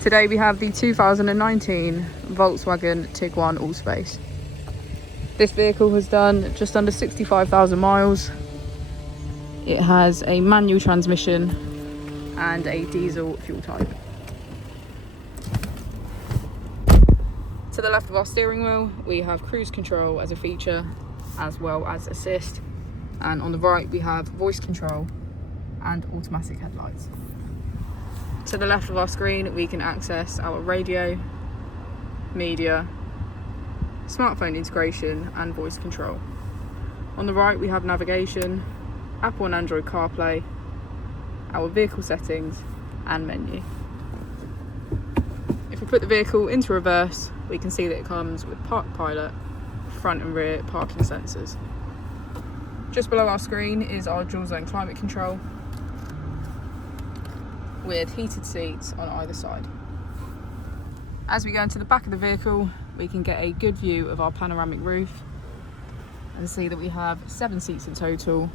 Today we have the 2019 Volkswagen Tiguan Allspace. This vehicle has done just under 65,000 miles. It has a manual transmission and a diesel fuel type. To the left of our steering wheel, we have cruise control as a feature, as well as assist. And on the right, we have voice control and automatic headlights. To the left of our screen, we can access our radio, media, smartphone integration and voice control. On the right, we have navigation, Apple and Android CarPlay, our vehicle settings and menu. If we put the vehicle into reverse, we can see that it comes with Park Pilot, front and rear parking sensors. Just below our screen is our dual zone climate control with heated seats on either side. As we go into the back of the vehicle, we can get a good view of our panoramic roof and see that we have 7 seats in total